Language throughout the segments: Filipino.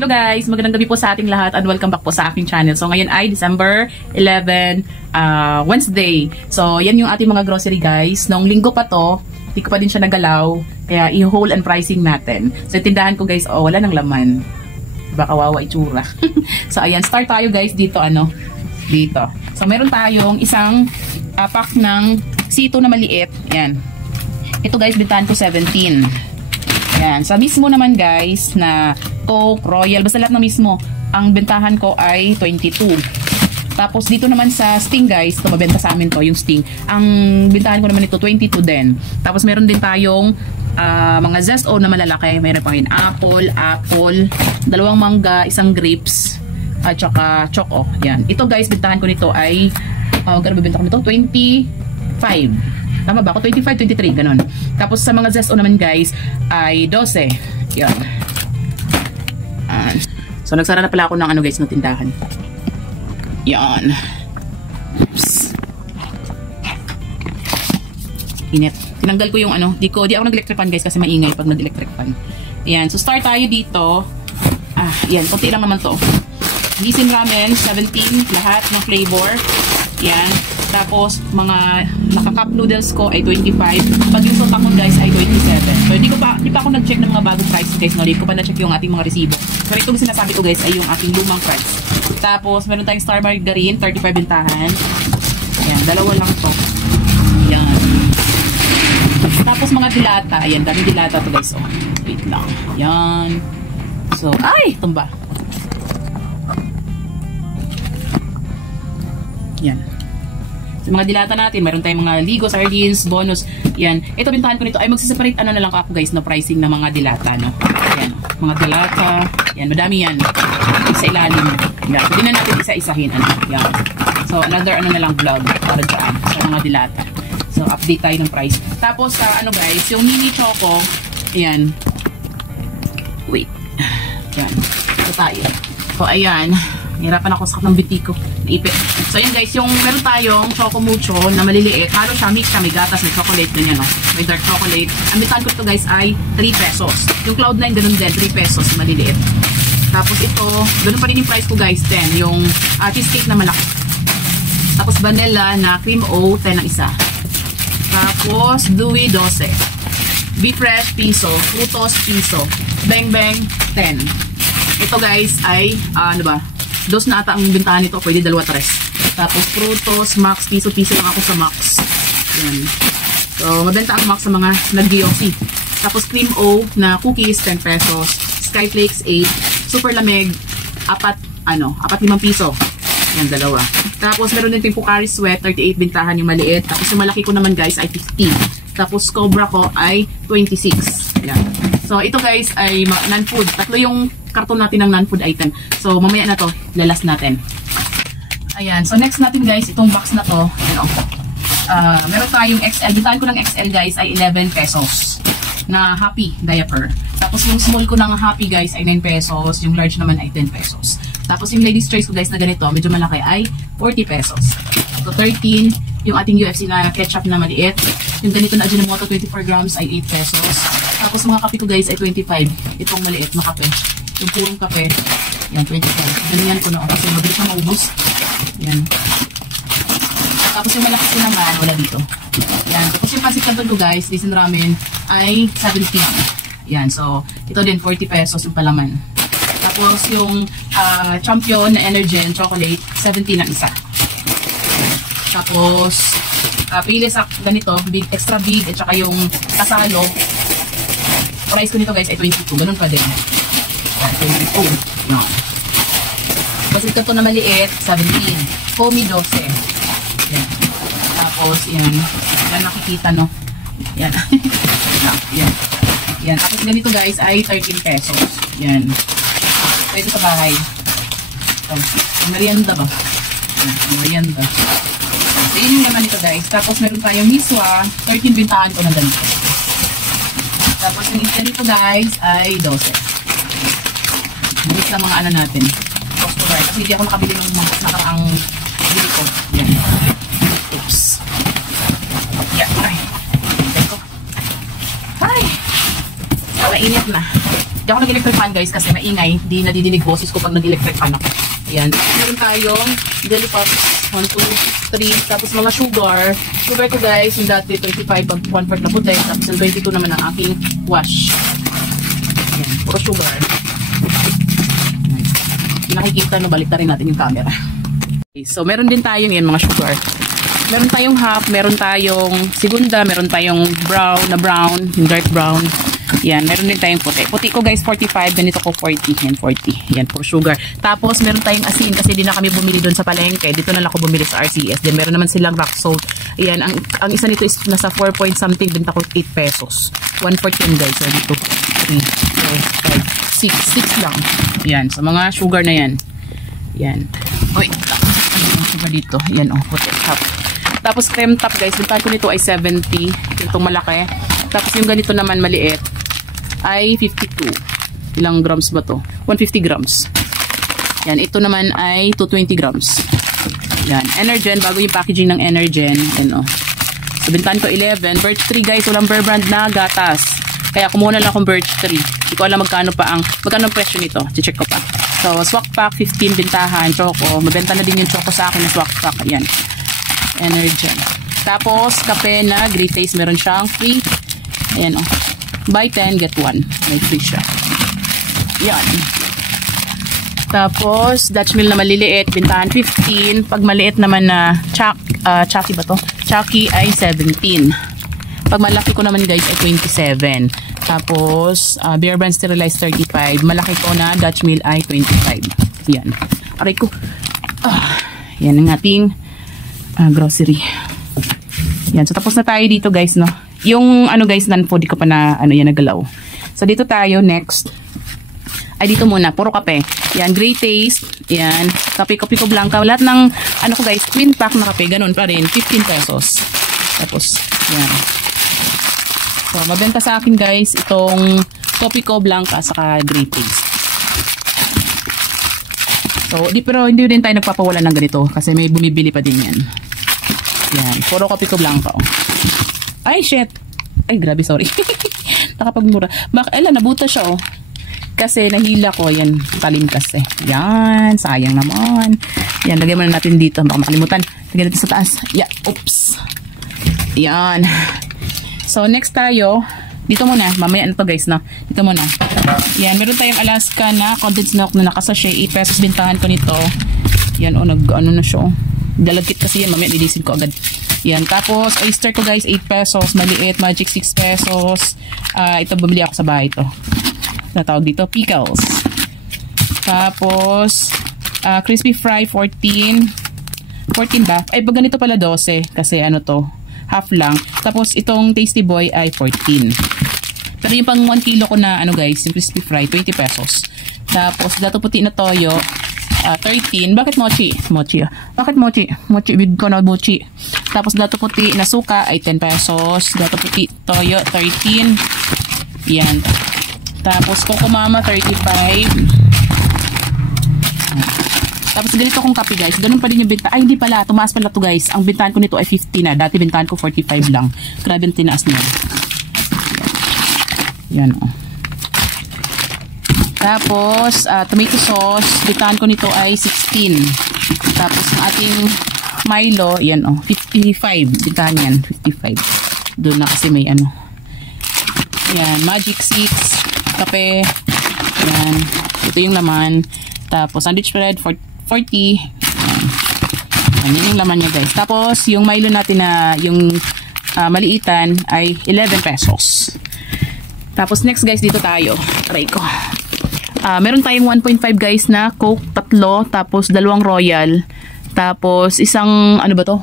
Hello guys, magandang gabi po sa ating lahat and welcome back po sa aking channel. So ngayon ay December 11, Wednesday. So yan yung ating mga grocery guys. Noong linggo pa to, hindi ko pa din siya nagalaw. Kaya i-haul and pricing natin. So tindahan ko guys, oh wala nang laman. Baka wawa itsura. So ayan, start tayo guys dito dito. So meron tayong isang pack ng sito na maliit. Yan. Ito guys, bintahan ko 17. Yan. Sa mismo naman guys na Coke, Royal, basta lahat na mismo, ang bentahan ko ay 22. Tapos dito naman sa Sting guys, ito mabenta sa amin to, yung Sting. Ang bentahan ko naman ito 22 din. Tapos meron din tayong mga Zesto na malalaki. Meron pa rin apple, dalawang mangga, isang grapes, at saka choco. Yan. Ito guys, bentahan ko nito ay gano'n bibenta ko nito? 25. Tama ba ako? 25, 23, ganun. Tapos sa mga Zesto naman guys ay 12. Yan. So nagsara na pala ako ng guys ng tindahan. Yan. Oops. Init. Tinanggal ko yung di ako nag-electric fan guys kasi maingay pag nag-electric fan. Yan. So start tayo dito. Yan. Kunti lang naman to. Nissin ramen, 17. Lahat ng flavor. Yan. Tapos, mga naka-cup noodles ko ay 25. Pag yung sotakon guys ay 27. So, hindi pa ako nag-check ng mga bagong price guys. No? Hindi ko pa na-check yung ating mga resibo. Pero itong sinasabi ko guys ay yung ating lumang price. Tapos, meron tayong Star Margarine, 35 bintahan. Ayan, dalawa lang to. Ayan. Tapos, mga dilata. Ayan, dami dilata to guys. Oh, wait lang. Ayan. So, ay! Tumba. Ayan. Sa mga dilata natin, meron tayong mga Ligo, sardines, bonus. Yan. Ito bintahan ko nito ay magsiseparate na lang ako guys na pricing ng mga dilata, no. Yan. Mga dilata. Yan, madami yan. Sa ilalim. Yan. So, di na natin isa-isahin. Yan. So, another na lang vlog para dyan sa mga dilata. So, update tayo ng price. Tapos, guys, yung mini choco. Yan. Wait. Yan. Ito tayo. So, ayan. Hirapan ako sa ng biti ko. Naipit. So, yun guys, yung meron tayong Choco Mucho na maliliit. Halo siya, mix siya, may gatas, may chocolate, ganyan, no? May dark chocolate. Ang bitan ko ito guys ay 3 pesos. Yung Cloud9, ganun din, 3 pesos, maliliit. Tapos ito, ganun pa rin yung price ko guys, 10. Yung cheesecake na malaki. Tapos vanilla na cream o, 10 ang isa. Tapos, Dewy, 12. Be Fresh, piso. Frutos, piso. Bang Bang, 10. Ito guys ay, dos na ata ang bintahan nito, pwede 2, 3. Tapos Frutos, Max, piso-piso lang ako sa Max. Yan. So, mabenta ang Max sa mga nag-gyosi. Tapos Cream O na cookies, 10 pesos. Skyflakes, 8. Super lamig, 4-5 piso. Yan, 2. Tapos meron din Pocari Sweat, 38 bintahan yung maliit. Tapos yung malaki ko naman guys ay 50. Tapos Cobra ko ay 26. Yan. So, ito guys ay non-food. 3 yung karton natin ng non-food item. So, mamaya na to, lalas natin. Ayan. So, next natin guys, itong box na to. Meron tayong XL. Bintahan ko ng XL guys ay 11 pesos na Happy diaper. Tapos, yung small ko ng Happy guys ay 9 pesos. Yung large naman ay 10 pesos. Tapos, yung ladies choice ko guys na ganito, medyo malaki ay 40 pesos. So, 13. Yung ating UFC na ketchup na maliit. Yung ganito na Ajinomoto 24 grams ay 8 pesos. Tapos, mga kape ko guys ay 25. Itong maliit na kape. Yung purong kape, yan, 25. Ganyan ko na kasi mabilis na maubos. Yan. Tapos yung malaki ko naman, wala dito. Yan. Tapos yung pancit canton ko guys, Nissin ramen, ay 70. Yan. So, ito din, 40 pesos yung palaman. Tapos yung Champion na Energen chocolate, 70 na isa. Tapos, pili sa ganito, big, extra big, at saka yung kasalo. Price ko nito guys ay 22. Ganun pa din. 22. No. Basit ka to na maliit, 17. Foamy 12. Yan. Tapos, yan. Yan nakikita, no? Yan. Yan. Yan. Tapos ganito guys ay 13 pesos. Yan. Pwede sa bahay. So, merienda ba? Yan. Merienda. So, yun yung naman ito guys. Tapos meron tayong miswa. 13 bintahan ko na ganito. Tapos yung isa dito guys ay 12. Bilis lang mga natin. Customer. Kasi hindi ako nakabili ng mga nakaraang bili ko. Yan. Oops. Yan. Ay. Ito. Ay. Mainit na. Hindi ako nag-electric fan guys kasi maingay. Hindi nadidinig boses ko pag nag-electric fan ako. Ayan. Meron tayong jelly pops. 1, 2, 3. Tapos mga sugar. Sugar ko guys, yung dati 25 pag 1/4 na puti. Tapos yung 22 naman ang aking wash. Ayan. Puro sugar. Nakikita, no, balik na rin natin yung camera. Okay, so, meron din tayong yan, mga sugar. Meron tayong half, meron tayong segunda, meron tayong brown, yung dark brown. Yan, meron din tayong puti. Puti ko guys, 45, ganito ko 40. Yan, 40. Yan, for sugar. Tapos, meron tayong asin kasi di na kami bumili doon sa palengke. Dito na lang ako bumili sa RCS. Then, meron naman silang rock salt. Yan, ang isa nito is nasa 4 point something. Benta ko 8 pesos. 1/4 yan guys. So, dito, 3, 4, 5, 6 lang. Yan, sa mga sugar na yan. Yan. Wait, ano sugar dito? Yan, oh, puti. Tapos cream top guys, bentahan ko nito ay 70. Itong malaki. Tapos yung ganito naman maliit ay 52. Ilang grams ba to? 150 grams. Yan, ito naman ay 220 grams. Yan, Energen, bago yung packaging ng Energen. Yan, oh. So, bentahan ko 11. Birch 3 guys, walang Bear Brand na gatas. Kaya kumuha na lang akong Birch 3. Hindi ko alam magkano ang presyo nito. Check ko pa. So, Swak Pack 15 bentahan, choco. Mabenta na din yung choco sa akin na Swak Pack. Yan. Energen. Tapos, kape na Great Taste. Meron siyang free. Ayan o. Buy 10, get 1. May free siya. Yan. Tapos, Dutch Mill na maliliit. Bintahan 15. Pag maliit naman na Chucky ba to? Chucky ay 17. Pag malaki ko naman guys ay 27. Tapos, Bear Brand Sterilized 35. Malaki ko na Dutch Mill ay 25. Yan. Aray ko. Yan ang ating grocery. Yan. So, tapos na tayo dito guys, no? Yung, ano guys, non-food, di ko pa na, yan, nagalaw. So, dito tayo, next. Ay, dito muna. Puro kape. Yan, Great Taste. Yan. Kape ko blanca. Lahat ng, ko guys, twin pack na kape. Ganun pa rin. 15 pesos. Tapos, yan. So, mabenta sa akin guys, itong Kopi ko blanca saka Great Taste. So, pero hindi din tayo nagpapawalan ng ganito kasi may bumibili pa din yan. Yan. Puro Kopi ko blanca. Oh. Ay, shit. Ay, grabe, sorry. Nakapagmura. Nabuta siya, oh. Kasi nahila ko. Yan, talim kasi. Yan, sayang naman. Yan, lagay mo na natin dito. Baka makalimutan. Lagay natin sa taas. Yeah, oops. Yan. So, next tayo. Dito muna. Mamaya na to guys, no? Dito muna. Yan, meron tayong Alaska na condensed milk na nakasashay. 8 pesos bintahan ko nito. Yan, oh, ano na siya, oh. Dalagkit kasi yan. Mamaya, dilisin ko agad. Yan. Tapos, oyster ko guys, 8 pesos. Maliit. Magic 6 pesos. Ito, bumili ako sa bahay to. Natawag dito, pickles. Tapos, crispy fry, 14. 14 ba? Ay, pag ganito pala 12. Kasi ano to, half lang. Tapos, itong Tasty Boy ay 14. Pero yung pang 1 kilo ko na, guys, yung crispy fry, 20 pesos. Tapos, dato puti na toyo, 13. Bakit mochi? Mochi. Bakit mochi? Mochi. Bid ko na mochi. Tapos dato puti na suka ay 10 pesos. Dato puti toyo 13. Yan. Tapos Coco Mama 35. Tapos ganito kong kape guys. Ganun pa din yung binta. Ay hindi pala. Tumaas pala to guys. Ang bintahan ko nito ay 50 na. Dati bintahan ko 45 lang. Grabe yung tinaas niya. Yan o. Tapos, tomato sauce, bintahan ko nito ay 16. Tapos, ang ating Milo, yan o, 55. Bintahan yan, 55. Doon na kasi may ano. Yan, Magic 6, kape. Yan, ito yung laman. Tapos, sandwich bread, 40. Yan, yun yung laman niya guys. Tapos, yung Milo natin na, yung maliitan ay 11 pesos. Tapos, next guys, dito tayo. Try ko. Meron tayong 1.5 guys na Coke, 3, tapos 2 Royal, tapos isang, ano ba to?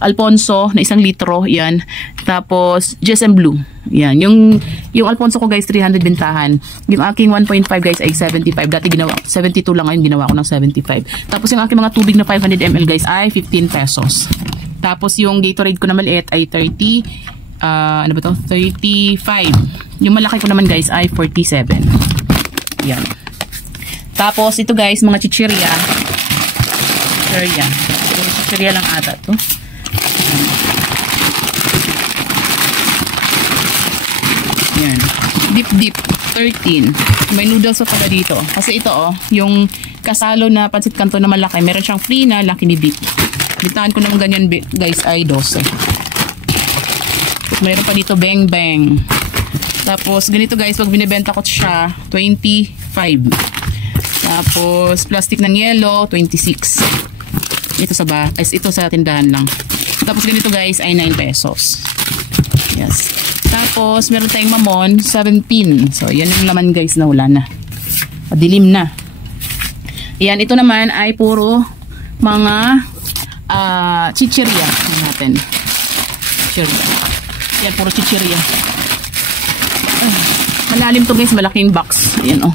Alfonso na 1 litro, yan. Tapos, GSM Blue. Yan. Yung Alfonso ko guys, 300 bintahan. Yung aking 1.5 guys ay 75. Dati ginawa, 72 lang ngayon, ginawa ko ng 75. Tapos yung aking mga tubig na 500 ml guys ay 15 pesos. Tapos yung Gatorade ko na maliit ay 30, ano ba to? 35. Yung malaki ko naman guys ay 47. Yan. Tapos, ito guys, mga chichirya. Chichirya lang ata to. Yan. Dip 13. May noodles pa pala dito. Kasi ito oh, yung kasalo na pancit canton na malaki, meron siyang free na laki ni dip. Bitahan ko naman ganyan guys ay 12. Mayroon pa dito bang bang. Tapos ganito guys, pag binibenta ko siya 25. Tapos plastic ng yellow 26. Ito sa tindahan lang. Tapos ganito guys ay 9 pesos. Yes. Tapos meron tayong mamon 17. So yan yung laman guys na wala na. Madilim na. Yan, ito naman ay puro mga chichirya natin. Chichirya. Yan, puro chichirya. Malalim to guys, malaking box. Yan oh.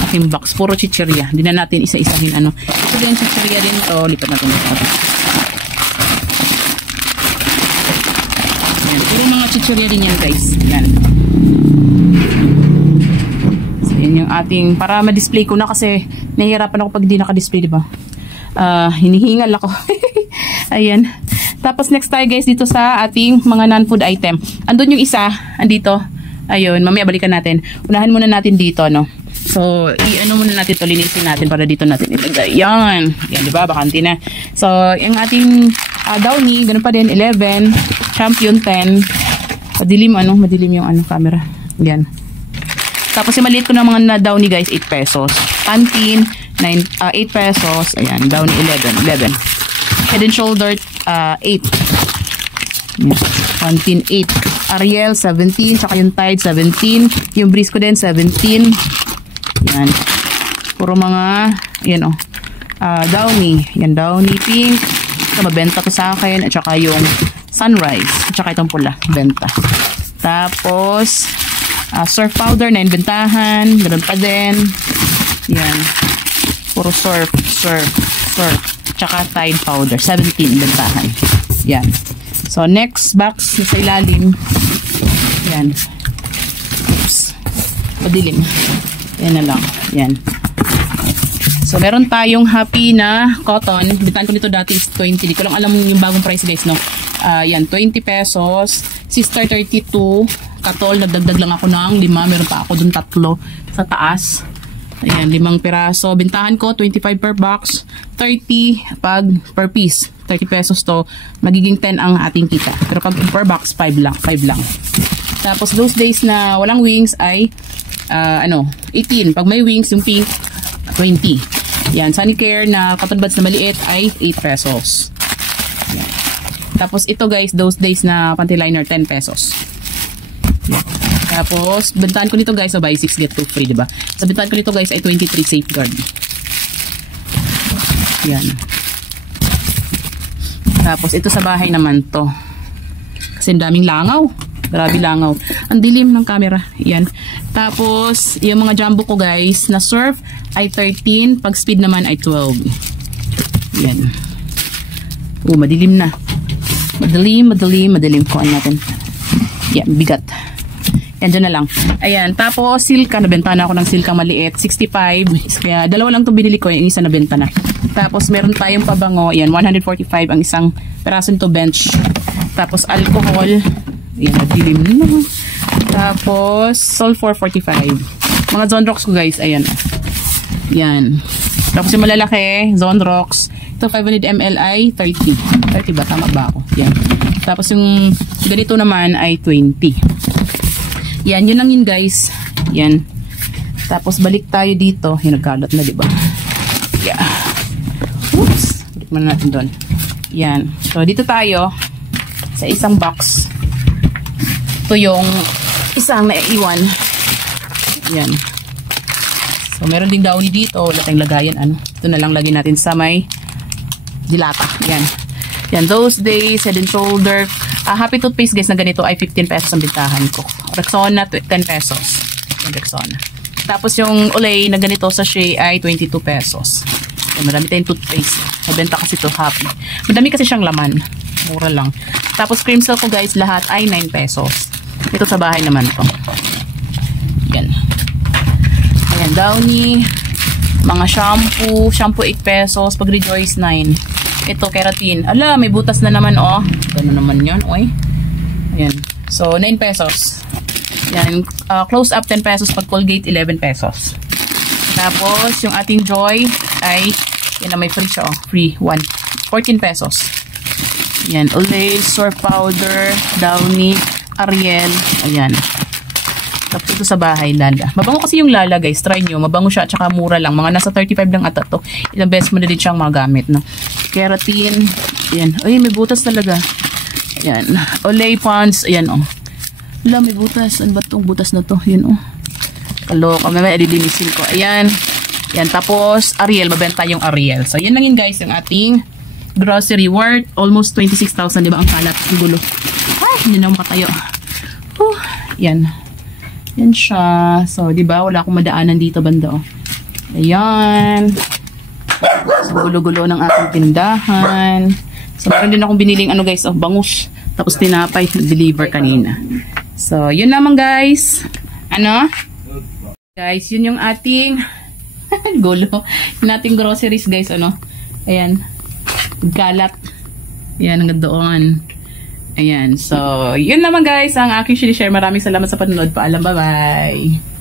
Malaking box, puro chichirya. Hindi na natin isa-isahin ano. Ito din chichirya din to. Lipat natin ito. Yan, puro mga chichirya din yan guys. Yan. So yan yung ating, para ma-display ko na kasi nahihirapan ako pag di naka-display, diba? Hinihingal ako. Ayan. Tapos next tayo guys dito sa ating mga non-food item. Andun yung isa, andito. Ayun, mamaya balikan natin. Unahan muna natin dito, no? So, i-ano muna natin to, linisin natin para dito natin ilagay. Yan. Yan, diba? Bakante na. So, yung ating Downy, ganun pa din, 11. Champion, 10. Madilim yung camera. Yan. Tapos yung maliit ko na mga Downy guys, 8 pesos. Pantene, 8 pesos. Ayan, Downy 11. Head and Shoulder, 8. Yan. Pantene, 8. Ariel, 17. Tsaka yung Tide, 17. Yung Brisco din, 17. Yan. Puro mga, yan o. Downy. Yan, Downy pink. Ito, mabenta to sa akin. At saka yung Sunrise. At saka itong pula. Benta. Tapos, surf powder na bentahan. Ganun pa din. Yan. Puro surf. Tsaka Tide powder. 17 bentahan. Yan. So, next box sa ilalim. Yan. Oops. Madilim. Yan na lang. Yan. So, meron tayong happy na cotton. Bitan ko nito dati is 20. Di ko lang alam yung bagong price guys, no? Yan, 20 pesos. Sister 32. Katol, nagdagdag lang ako ng 5. Meron pa ako dun 3 sa taas. Ayan, 5 piraso. Bintahan ko, 25 per box. 30 pag per piece. 30 pesos to. Magiging 10 ang ating kita. Pero pag per box, 5 lang. Tapos, those days na walang wings ay 18. Pag may wings, yung pink, 20. Yan, Sonicare na cotton buds na maliit ay 8 pesos. Yan. Tapos ito guys, those days na panty liner, 10 pesos. Yan. Tapos, bentahan ko nito guys, so buy 6 get 2 free, diba? So, bentahan ko nito guys ay 23 safeguard. Yan. Tapos, ito sa bahay naman to. Kasi daming langaw. Grabe langaw. Ang dilim ng camera. Yan. Tapos, yung mga jumbo ko guys, na surf ay 13. Pag speed naman ay 12. Yan. Madilim na. Madilim ko natin. Yan, bigat. Yan, dyan na lang. Ayan. Tapos, silka. Nabenta na ako ng silka maliit. 65. Kaya, dalawa lang itong binili ko. Yung isa nabenta na. Tapos, meron tayong pabango. Yan, 145 ang isang peraso nito bench. Tapos, alcohol. Yan, madilim na. Tapos, sulfur 45. Mga Zonrox ko guys. Ayan. Yan. Tapos, yung malalaki, Zonrox. Ito, 500 ml ay 30. 30 ba? Tama ba ako? Yan. Tapos, yung ganito naman ay 20. Yan, yun lang yun guys. Yan. Tapos balik tayo dito. Yung nagkalat na, diba? Yeah. Oops. Balik muna natin doon. Yan. So, dito tayo sa isang box. Ito yung isang naiiwan. Yan. So, meron ding Downy dito. Wala tayong lagayan. Ito na lang lagyan natin sa may dilata. Yan. Yan. Those days, Head and Shoulder. Happy toothpaste guys na ganito ay 15 pesos ang bintahan ko. Rexona 10 pesos. Yung Rexona. Tapos yung Olay na ganito sa Shea ay 22 pesos. Yan, marami tayong toothpaste. Mabenta kasi ito happy. Madami kasi siyang laman. Mura lang. Tapos cream silk ko guys lahat ay 9 pesos. Ito sa bahay naman to. Yan. Ayan, Downy. Mga shampoo. Shampoo 8 pesos. Pag Rejoice 9. Ito, keratin. Ala, may butas na naman, oh. Ano naman yun, oy. Ayan. So, 9 pesos. Yan, close up 10 pesos, pag Colgate 11 pesos. Tapos, yung ating Joy ay, yan na may free siya, oh. Free, 14 pesos. Yan, Olay, Surf Powder, Downy, Ariel, ayan. Tapos ito sa bahay, Lala. Mabango kasi yung Lala, guys. Try nyo. Mabango siya, at saka mura lang. Mga nasa 35 lang ata to. Ilang beses mo na din siyang magamit, no? Keratin, ayan. Ay, may butas talaga. Ayan. Olay Ponds, ayan, oh. Wala, may butas. Ano ba itong butas na to? Ayan, oh. Kaloka, may ililinisin ko. Ayan. Ayan, tapos, Ariel. Mabenta yung Ariel. So, yan lang yun, guys, yung ating grocery worth. Almost 26,000, diba? Ang kalat, ang gulo. Ay, hindi na makatayo. Yan. Yan siya. So, diba? Wala akong madaanan dito, banda, oh. Ayan. So, gulo-gulo ng ating tindahan. So, meron din akong biniling, ano, guys, oh, bangus. Tapos, tinapay, deliver kanina. So, yun naman, guys. Ano? Guys, yun yung ating gulo. Yung ating groceries, guys, ano? Ayan. Galat. Ayan, hanggang doon. Ayan. So, yun naman, guys, ang aking share. Maraming salamat sa panonood. Paalam, bye-bye.